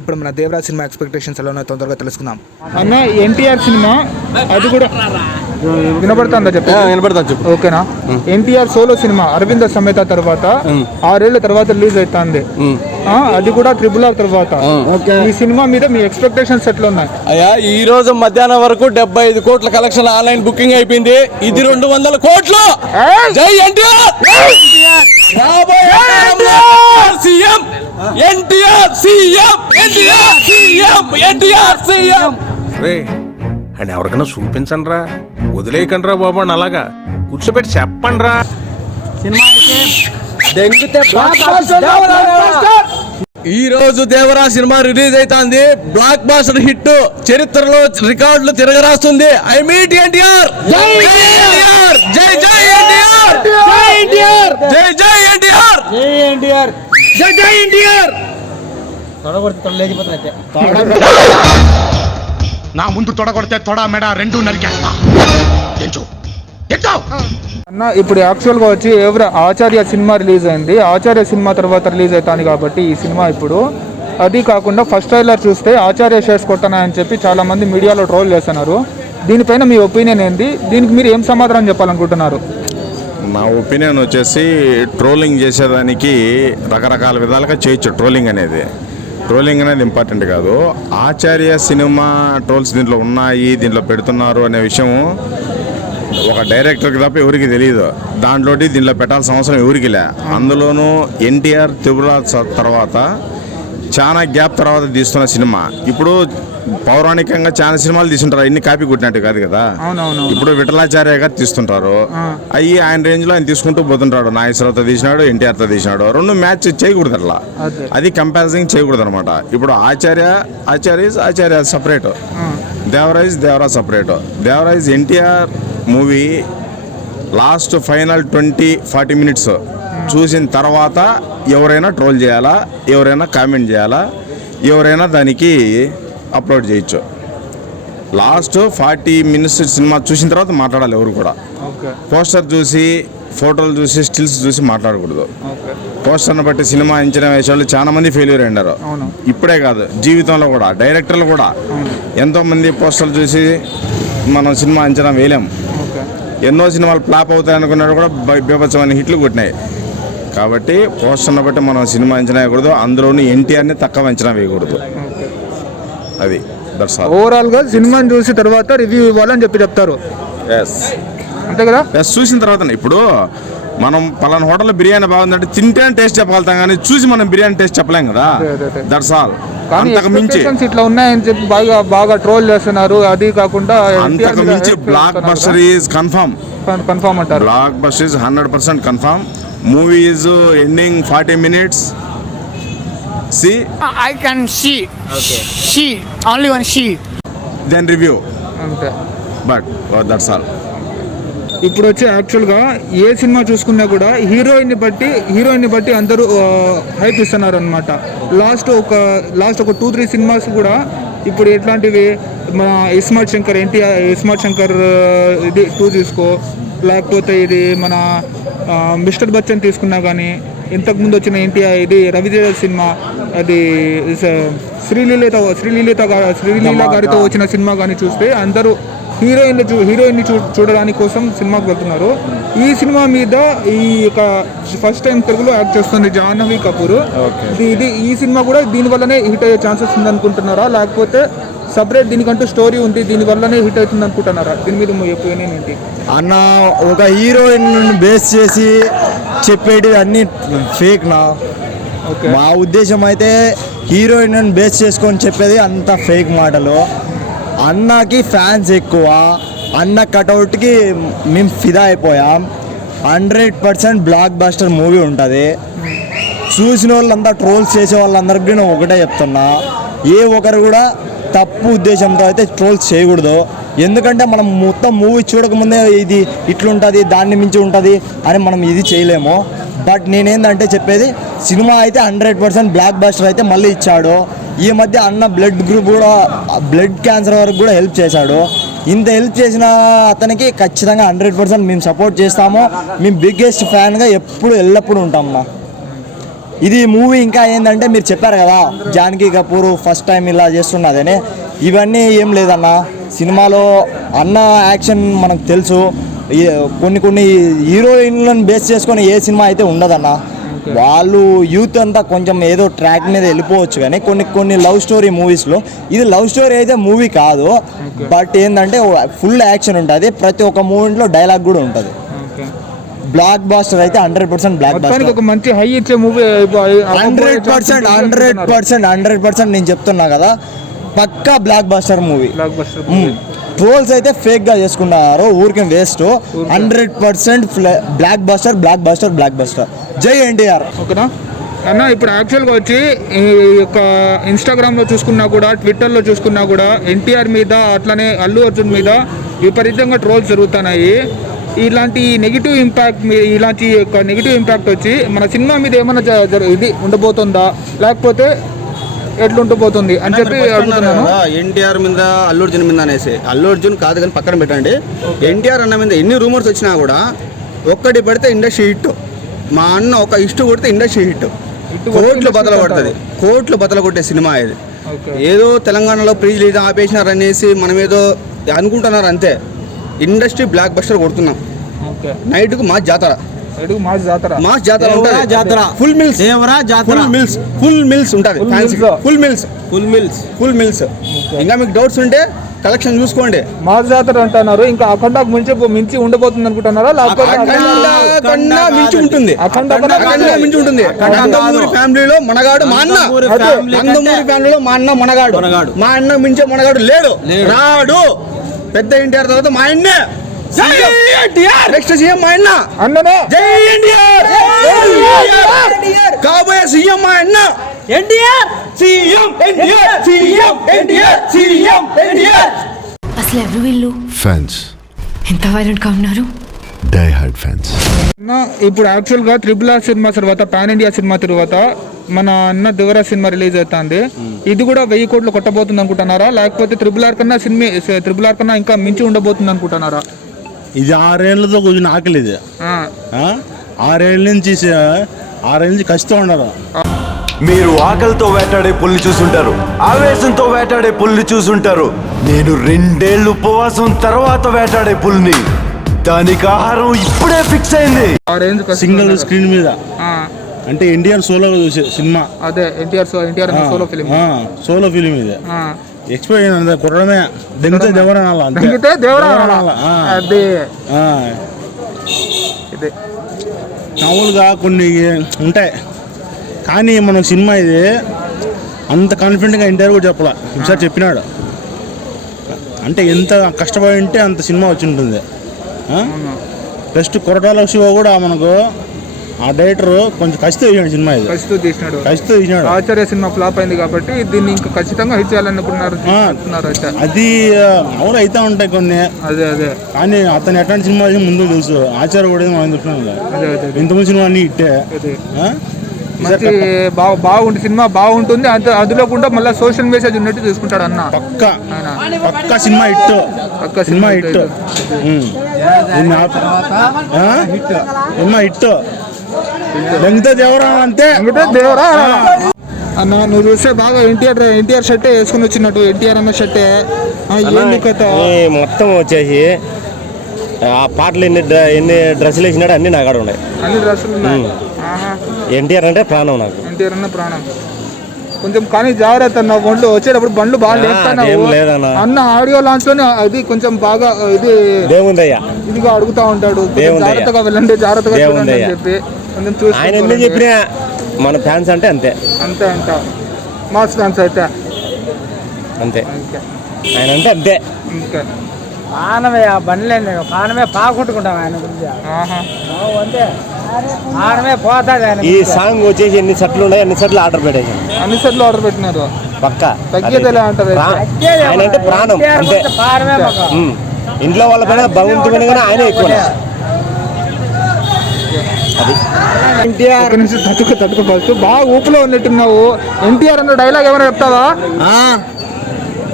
ఇప్పుడు మన Devaraj cinema expectations ఎలా ఉన్నాయో తొందరగా తెలుసుకుందాం. అన్న ఎన్టీఆర్ సినిమా అది కూడా వినపడుతుందా చెప్పి? వినపడతాను చెప్పు. ఓకేనా. ఎన్టీఆర్ సోలో సినిమా అరవింద సమేత తర్వాత 6 ఏళ్ల తర్వాత రిలీజ్ అవుతుంది. అది కూడా ట్రిపుల్ ఆర్ తర్వాత. ఈ సినిమా మీద మీ ఎక్స్పెక్టేషన్స్ ఎట్లా ఉన్నాయి? అయ్యా ఈ రోజు మధ్యాహ్నం వరకు 75 కోట్ల కలెక్షన్ ఆన్లైన్ బుకింగ్ అయిపోయింది. ఇది 200 కోట్లు. జై NTR. CM NTR CM NTR CM NTR CM. Ray and ఎవరికైనా చూపించండి రా, వదిలేయకండి రా బాబు. అలాగా కూర్చోబెట్టి చెప్పండి రా. ఈ రోజు దేవరా సినిమా రిలీజ్ అవుతుంది. బ్లాక్ బాస్టర్ హిట్, చరిత్రలో రికార్డులు తిరగరాస్తుంది. I meet NTR. జై ఎన్టీఆర్. జై జై ఎన్టీఆర్. జై ఎన్టీఆర్. జై జై ఎన్టీఆర్. జై ఎన్టీఆర్. జై జై ఎన్టీఆర్. నా ముందు తొడగొడితే తొడ మెడ రెండు నరికేస్తా. అన్న ఇప్పుడు యాక్చువల్గా వచ్చి ఆచార్య సినిమా రిలీజ్ అయింది. ఆచార్య సినిమా తర్వాత రిలీజ్ అవుతాను కాబట్టి ఈ సినిమా ఇప్పుడు అది కాకుండా ఫస్ట్ ట్రైలర్ చూస్తే ఆచార్య షేర్స్ కొట్టనాయని చెప్పి చాలా మంది మీడియాలో ట్రోల్ చేస్తున్నారు. దీనిపైన మీ ఒపీనియన్ ఏంది? దీనికి మీరు ఏం సమాధానం చెప్పాలనుకుంటున్నారు? నా ఒపీనియన్ వచ్చేసి ట్రోలింగ్ చేసేదానికి రకరకాల విధాలుగా చేయొచ్చు. ట్రోలింగ్ అనేది ఇంపార్టెంట్ కాదు. ఆచార్య సినిమా ట్రోల్స్ దీంట్లో ఉన్నాయి, దీంట్లో పెడుతున్నారు అనే విషయం ఒక డైరెక్టర్కి తప్ప ఎవరికి తెలియదు. దీంట్లో పెట్టాల్సిన అవసరం ఎవరికి లే. అందులోనూ ఎన్టీఆర్ త్రిపుర తర్వాత చాలా గ్యాప్ తర్వాత తీస్తున్న సినిమా. ఇప్పుడు పౌరాణికంగా చాలా సినిమాలు తీసుంటారు, ఇన్ని కాపీ కొట్టినట్టు కాదు కదా. ఇప్పుడు విఠలాచార్య గారు తీస్తుంటారు, ఆయన రేంజ్ లో ఆయన తీసుకుంటూ పోతుంటాడు. నాగేశ్వరరావుతో తీసినాడు, ఎన్టీఆర్తో తీసినాడు. రెండు మ్యాచ్ చేయకూడదు అట్లా, అది కంపారిజన్ చేయకూడదు అనమాట. ఇప్పుడు Acharya separate, Devaraj separate. Devaraj NTR movie last final 20-40 minutes చూసిన తర్వాత ఎవరైనా ట్రోల్ చేయాలా, ఎవరైనా కామెంట్ చేయాలా, ఎవరైనా దానికి అప్లోడ్ చేయొచ్చు. లాస్ట్ 40 మినిట్స్ సినిమా చూసిన తర్వాత మాట్లాడాలి ఎవరు కూడా. పోస్టర్ చూసి, ఫోటోలు చూసి, స్టిల్స్ చూసి మాట్లాడకూడదు. పోస్టర్ని బట్టి సినిమా అంచనా వేసేవాళ్ళు చాలా మంది ఫెయిల్యూర్ అయినారు. ఇప్పుడే కాదు, జీవితంలో కూడా డైరెక్టర్లు కూడా ఎంతోమంది పోస్టర్లు చూసి మనం సినిమా అంచనా వేయలేం. ఎన్నో సినిమాలు ఫ్లాప్ అవుతాయి అనుకున్నాడు కూడా బీభత్సమైన హిట్లు కొట్టినాయి. కాబట్టి పోస్టర్ని బట్టి మనం సినిమా అంచనా వేయకూడదు, అందులోని ఎన్టీఆర్ని తక్కువ అంచనా వేయకూడదు. అది ఓవరాల్ గా సినిమాని చూసి తర్వాత రివ్యూ ఇవ్వాలని చెప్తారు. అంతే కదా. చూసిన తర్వాత ఇప్పుడు మనం పలానా హోటల్లో బిర్యానీ బాగుందంటే తింటే టేస్ట్ చెప్పగలుగుతాం, కానీ చూసి మనం బిర్యానీ టేస్ట్ చెప్పలేం కదా. That's all. అంతకు మించి ఇట్లా ఉన్నాయని చెప్పి బాగా ట్రోల్ చేస్తున్నారు. అది కాకుండా అంతకు మించి బ్లాక్ బస్టర్ ఈజ్ కన్ఫర్మ్ అంటారు. Block buster is 100% confirm. Movie is ending 40 minutes. See, I can see. Okay. See, only one see. Then review. Okay. But that's all. ఇప్పుడు వచ్చి యాక్చువల్గా ఏ సినిమా చూసుకున్నా కూడా హీరోయిన్ని బట్టి అందరూ హైప్ ఇస్తున్నారు అనమాట. లాస్ట్ ఒక 2-3 సినిమాస్ కూడా ఇప్పుడు ఎట్లాంటివి, మన ఇస్మార్ట్ శంకర్ ఇది 2 తీసుకో, లేకపోతే ఇది మన మిస్టర్ బచ్చన్ తీసుకున్నా కానీ, ఇంతకుముందు వచ్చిన ఎన్టీఆర్ ఇది రవితేజ సినిమా, అది శ్రీలీల గారితో వచ్చిన సినిమా కానీ చూస్తే అందరూ హీరోయిన్ చూడడానికి కోసం సినిమాకి వెళ్తున్నారు. ఈ సినిమా మీద ఈ యొక్క ఫస్ట్ టైం తెలుగులో యాక్ట్ చేస్తుంది జాహ్నవి కపూర్. ఈ సినిమా కూడా దీనివల్లనే హిట్ అయ్యే ఛాన్సెస్ ఉందనుకుంటున్నారా, లేకపోతే సపరేట్ దీనికంటూ స్టోరీ ఉంది దీనివల్లనే హిట్ అవుతుంది అనుకుంటున్నారా? దీని మీద మీ ఒపీనియన్ ఏంటి అన్న? ఒక హీరోయిన్ బేస్ చేసి చెప్పేటి అన్ని ఫేక్ నా. మా ఉద్దేశం అయితే హీరోయిన్ బేస్ చేసుకొని చెప్పేది అంత ఫేక్ మాటలు. అన్నకి ఫ్యాన్స్ ఎక్కువ, అన్న కటౌట్కి మేము ఫిదా అయిపోయాం. 100% బ్లాక్ బస్టర్ మూవీ ఉంటుంది. చూసిన వాళ్ళంతా ట్రోల్స్ చేసే వాళ్ళందరికీ నేను ఒకటే చెప్తున్నా, ఏ ఒకరు కూడా తప్పు ఉద్దేశంతో అయితే ట్రోల్స్ చేయకూడదు. ఎందుకంటే మనం మొత్తం మూవీ చూడకముందే ఇది ఇట్లుంటుంది, దాన్ని మించి ఉంటుంది అని మనం ఇది చేయలేము. బట్ నేనేందంటే చెప్పేది, సినిమా అయితే 100% బ్లాక్ బస్టర్ అయితే మళ్ళీ ఇచ్చాడు. ఈ మధ్య అన్న బ్లడ్ క్యాన్సర్ వరకు కూడా హెల్ప్ చేశాడు. ఇంత హెల్ప్ చేసిన అతనికి ఖచ్చితంగా 100% మేము సపోర్ట్ చేస్తాము. మేము బిగ్గెస్ట్ ఫ్యాన్గా ఎల్లప్పుడూ ఉంటామన్నా. ఇది మూవీ ఇంకా ఏంటంటే మీరు చెప్పారు కదా జానకి కపూర్ ఫస్ట్ టైం ఇలా చేస్తున్నదని, ఇవన్నీ ఏం లేదన్న. సినిమాలో అన్న యాక్షన్ మనకు తెలుసు. కొన్ని హీరోయిన్లను బేస్ చేసుకొని ఏ సినిమా అయితే ఉండదన్న. వాళ్ళు యూత్ అంతా కొంచెం ఏదో ట్రాక్ మీద వెళ్ళిపోవచ్చు, కానీ కొన్ని లవ్ స్టోరీ మూవీస్లో ఇది లవ్ స్టోరీ అయితే మూవీ కాదు. బట్ ఏంటంటే ఫుల్ యాక్షన్ ఉంటుంది, ప్రతి ఒక్క మూవీలో డైలాగ్ కూడా ఉంటుంది. బ్లాక్ బాస్టర్ అయితే 100% బ్లాక్ బాస్టర్, ఒక మంచి హై ఇచ్చే మూవీ 100% నేను చెప్తున్నా కదా, పక్కా blockbuster movie. Blockbuster. Trolls అయితే ఫేక్ గా చేసుకున్నారు, ఊరికే వేస్ట్. 100% black buster. జై ఎన్టీఆర్. ఓకేనా అన్న, ఇప్పుడు యాక్చువల్గా వచ్చి ఈ యొక్క ఇన్స్టాగ్రామ్లో చూసుకున్నా కూడా, ట్విట్టర్లో చూసుకున్నా కూడా ఎన్టీఆర్ మీద అట్లనే అల్లు అర్జున్ మీద విపరీతంగా ట్రోల్స్ జరుగుతున్నాయి. ఇలాంటి నెగిటివ్ ఇంపాక్ట్ వచ్చి మన సినిమా మీద ఏమైనా ఇది ఉండబోతుందా, లేకపోతే ఎట్లుంటబోతుంది అని చెప్పి అడుగుతున్నాను. ఎన్టీఆర్ మీద అల్లు అర్జున్ మీద అనేసి, అల్లు అర్జున్ కాదు కానీ పక్కన పెట్టండి. ఎన్టీఆర్ అన్న మీద ఎన్ని రూమర్స్ వచ్చినా కూడా ఒక్కటి పడితే ఇండస్ట్రీ హిట్. మా అన్న ఒక ఇష్ట కొడితే ఇండస్ట్రీ హిట్. కోట్లు బదల కొట్టే సినిమా ఇది. ఏదో తెలంగాణలో ప్రీ రిలీజ్ ఆపేసినారు అనేసి మనం ఏదో అనుకుంటున్నారు అంతే. ఇండస్ట్రీ బ్లాక్ బస్టర్ కొడుతున్నాం. నైట్కు మా జాతర ఉంటుంది. ఫుల్ మిల్స్ ఉంటుంది. ఇంకా మీకు డౌట్స్ ఉంటే కలెక్షన్ చూసుకోండి. మా జాతర అంటున్నారు, ఇంకా అఖండకు మించి ఉండబోతుంది అనుకుంటున్నారా? మించి ఉంటుంది. నందమూరి ఫ్యామిలీలో మనగాడు మా అన్న. మా అన్న మించే మనగాడు లేడు, రాడు. పెద్ద ఎన్టీఆర్ తర్వాత మా అన్నే నెక్స్ట్ సీఎం మా అన్న. అన్ననే జై ఎన్టీఆర్. కాబోయే సీఎం మా అన్న. అసలు ఎవరు వీళ్ళు? ఫ్యాన్స్. ఎంత వైలెంట్ గా ఉన్నారు? Die hard fans. ఇప్పుడు యాక్చువల్గా RRR సినిమా తర్వాత, పాన్ ఇండియా సినిమా తర్వాత మన అన్న దేవరాజ్ సినిమా రిలీజ్ అవుతుంది. ఇది కూడా 1000 కోట్లు కొట్టబోతుంది అనుకుంటున్నారా, లేకపోతే RRR కన్నా ఇంకా మించి ఉండబోతుంది అనుకుంటున్నారా? ఇది 6 ఏళ్లతో కొంచెం ఆకలి. ఇది 6 ఏళ్ళ నుంచి కష్టం ఉండదు. మీరు ఆకలితో వేటాడే పుల్లి చూసుంటారు, ఆవేశంతో వేటాడే పుల్లి చూసుంటారు. నేను 2 ఏళ్ళు ఉపవాసం తర్వాత వేటాడే పుల్ని. దానికి ఆహారం ఇప్పుడే ఫిక్స్ అయింది. సింగిల్ స్క్రీన్ మీద అంటే ఇండియన్ సోలో సినిమా. అదే ఎన్టీఆర్ సోలో ఫిలిం ఇది. ఎక్స్పీరియన్స్ కొట్టడమే. దెంగితే దేవరానాలా. మామూలుగా కొన్ని ఉంటాయి, కానీ మన సినిమా ఇది అంత కాన్ఫిడెంట్గా ఎన్టీఆర్ కూడా చెప్పాల. ఒకసారి చెప్పినాడు అంటే ఎంత కష్టపడి ఉంటే అంత సినిమా వచ్చి ఉంటుంది. నెక్స్ట్ కొరటాల శివ కూడా మనకు ఆ డైరెక్టర్ కొంచెం కసితో తీసినాడు సినిమా. ఇది కసితో తీసినాడు. ఆచార్య సినిమా ఫ్లాప్ అయింది కాబట్టి దీన్ని ఇంకా ఖచ్చితంగా హిట్ చేయాలనుకున్నారు. అది అవును అయితే ఉంటాయి కొన్ని. అదే కానీ అతను ఎట్లాంటి సినిమా ముందు తెలుసు. ఆచార్య కూడా మనం చూసినాం ఇంతకుముందు సినిమా అన్ని ఇట్టే. బాగుంది సినిమా, బాగుంటుంది. అందులో కూడా మళ్ళీ సోషల్ మెసేజ్ ఉన్నట్టు తీసుకుంటాడు అన్న. పక్కా సినిమా హిట్. సినిమా హిట్. దెంగితే దేవరా అంతే. అన్న నువ్వు చూస్తే బాగా ఎన్టీఆర్ షర్టే వేసుకుని వచ్చినట్టు. ఎన్టీఆర్ అన్న షర్టే మొత్తం వచ్చేసి ఆ పాటలు ఎన్ని డ్రెస్సులు వేసినాడు అన్ని నా కాడ ఉన్నాయి. అన్ని డ్రెస్సులు ఎన్టీఆర్ అంటే ప్రాణం నాకు. ఎన్టీఆర్ అన్న ప్రాణం. కొంచెం కానీ జాగ్రత్త అన్న, ఒంట్లో వచ్చేటప్పుడు బండ్లు బాగా లేపుతాను అన్న. ఆడియో లాంచ్ లోనే అది కొంచెం బాగా ఇదిగా అడుగుతా ఉంటాడు, జాగ్రత్తగా వెళ్ళండి, జాగ్రత్తగా చెప్పి కొంచెం చూసి. ఆయన ఎందుకు చెప్పినా మన ఫ్యాన్స్ అంటే అంతే అంట. మాస్ ఫ్యాన్స్ అయితే అంతే. ఆయన అంటే అంతే. ఇంకా పానమే ఆ బండ్లేండి, పానమే పాకుంటుకుంటాం ఆయన గురించి. పానమే పోతాది ఆయన. ఈ సాంగ్ వచ్చేసి ఎన్ని సెట్లు ఉన్నాయి, అన్ని సెట్లు ఆర్డర్ పెట్టేసాను. అన్ని సెట్లు ఆర్డర్ పెట్టినారు. పక్కా తగ్గేదేలే అంటారు. ఆయన అంటే ప్రాణం అంతే. ఇంట్లో వాళ్ళ పైన భగవంతుని కానీ ఆయన ఎక్కువ. తట్టుకోవచ్చు. బాగా ఊపులో ఉన్నట్టున్నావు. ఎన్టీఆర్ అన్న డైలాగ్ ఏమైనా చెప్తావా?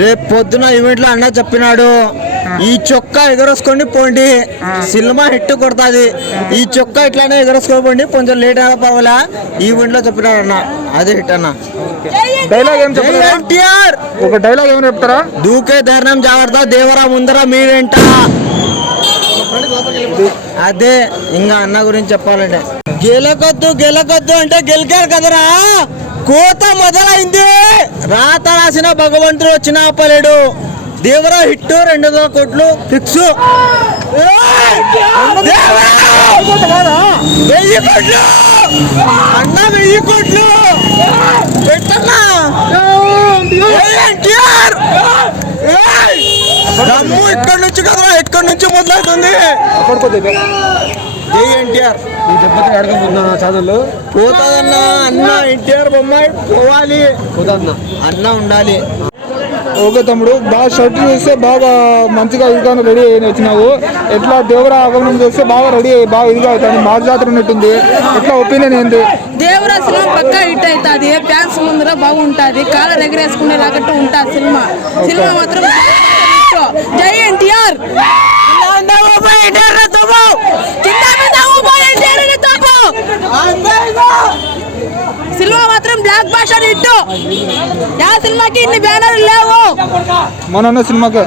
రేపు పొద్దున ఈవెంట్లో అన్న చెప్పినాడు, ఈ చొక్కా ఎగరేసుకొని పోండి, సినిమా హిట్ కొడుతుంది. ఈ చొక్కా ఇట్లానే ఎగరేసుకొని పోండి, కొంచెం లేట్ అయినా పర్వాలే. ఈ బండిలో చెప్పినారన్న, అదే హిట్ అన్న. డైలాగ్ ఏం చెప్తారు? ఒక డైలాగ్ ఏమైనా చెప్తారా? దూకే ధైర్యం జాగ్రత్త, దేవరా ముందర మీ వెంట. అదే ఇంకా అన్న గురించి చెప్పాలంటే గెలకొద్దు అంటే గెలికారు కదరా, కోత మొదలైంది. రాత రాసిన భగవంతుడు వచ్చిన ఆపలేడు. దేవరా హిట్ 200 కోట్లు ఫిక్స్. 1000 కోట్లు అన్న, 1000 కోట్లు పెట్టన్నా. దమ్ము ఇక్కడ నుంచి కదా, ఇక్కడ నుంచి మొదలవుతుంది. జై ఎన్టీఆర్. చదువులు పోతాదన్నా అన్న, ఎన్టీఆర్ బొమ్మ పోవాలి, అన్న ఉండాలి. ఓకే తమ్ముడు, బాగా షర్ట్ చూస్తే బాగా మంచిగా ఇదిగా రెడీ అయ్యి వచ్చినావు. ఎట్లా దేవరా ఆగమనం చూస్తే బాగా రెడీ అయ్యి బాగా ఇదిగా అవుతుంది, బాగా జాతర ఉన్నట్టుంది. ఎట్లా ఒపీనియన్ ఏంటి? దేవరా సినిమా పక్కా హిట్ అవుతుంది. ఫ్యాన్స్ ముందర బాగుంటుంది, కాలర్ ఎగరేసుకునే లాగట్టు ఉంటుంది సినిమా. సినిమా మాత్రం జై ఎన్టీఆర్. సినిమా మాత్రం బ్లాక్ బాస్టర్ హిట్. యా సినిమాకి ఇన్ని బ్యానర్లు లేవు. మన సినిమాకే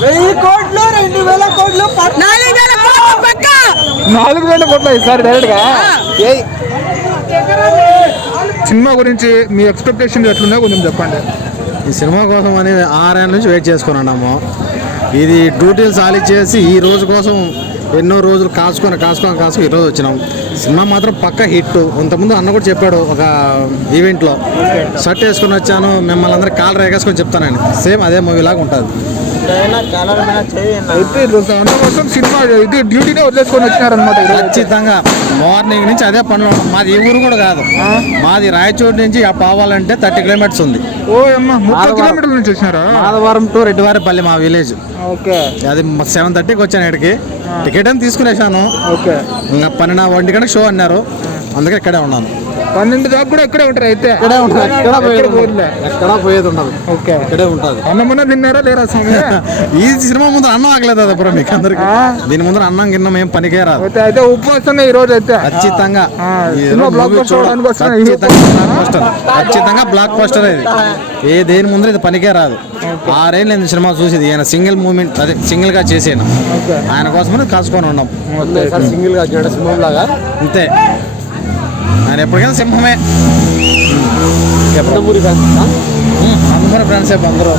1000 కోట్లు 2000 కోట్లు 4000 కోట్లు పక్కా. 4000 కోట్లు ఈసారి డైరెక్ట్ గా. సినిమా గురించి మీ ఎక్స్పెక్టేషన్ ఎట్లున్నాయో కొంచెం చెప్పండి. ఈ సినిమా కోసం అనేది 6 ఏళ్ళ నుంచి వెయిట్ చేసుకుని ఉన్నాము. ఇది డ్యూటీలు సాలిచ్చేసి ఈ రోజు కోసం ఎన్నో రోజులు కాసుకొని ఈరోజు వచ్చినాం. సినిమా మాత్రం పక్క హిట్. ఇంతకుముందు అన్న కూడా చెప్పాడు ఒక ఈవెంట్లో, షర్ట్ వేసుకొని వచ్చాను, మిమ్మల్ని అందరూ కాలర్ ఎగేసుకొని చెప్తానండి. సేమ్ అదే మూవీ లాగా ఉంటుంది. అయితే అన్న కోసం సినిమా ఇది డ్యూటీనే వదిలేసుకొని వచ్చినారనమాట. ఖచ్చితంగా మార్నింగ్ నుంచి అదే పనులు. మాది ఈ ఊరు కూడా కాదు, మాది రాయచోటు నుంచి పోవాలంటే 30 కిలోమీటర్స్ ఉంది. ఓ అమ్మ, 30 కిలోమీటర్ల నుంచి వచ్చినారా? మాధవరం టు రెడ్డివారిపల్లి మా విలేజ్. ఓకే, అది 7:30కి వచ్చాను ఇక్కడికి. టికెట్ అని తీసుకునేసాను. ఓకే, ఇంకా 12 గంటలకు షో అన్నారు, అందుకే ఇక్కడే ఉన్నాను. 12 దాకా కూడా ఇక్కడే ఉంటారు. అయితే ఎక్కడా పోయేది ఉండదు. ఓకే, ఇక్కడే ఉంటుంది. అన్నమన్నా తిన్నారా లేరా స్వామి? ఈ సినిమా ముందు అన్నం ఆగలేదు అది అప్పుడు మీకు అందరికి. దీని ముందు అన్నం గిన్నం ఏం పనికే రాదు. అయితే ఉపవాసం ఈ రోజు అయితే ఖచ్చితంగా ఖచ్చితంగా బ్లాక్ బస్టర్ ఇది. దేని ముందు ఇది పనికే రాదు. 6 ఏళ్ళు సినిమా చూసేది. ఈయన సింగిల్ మూమెంట్, అదే సింగిల్ గా చేసాను. ఆయన కోసమని కాసుకొని ఉన్నాం. సింగిల్ గా సింహం లాగా అంతే. ఆయన ఎప్పటికైనా సింహమే. అందరూ ఫ్రెండ్స్ అందరూ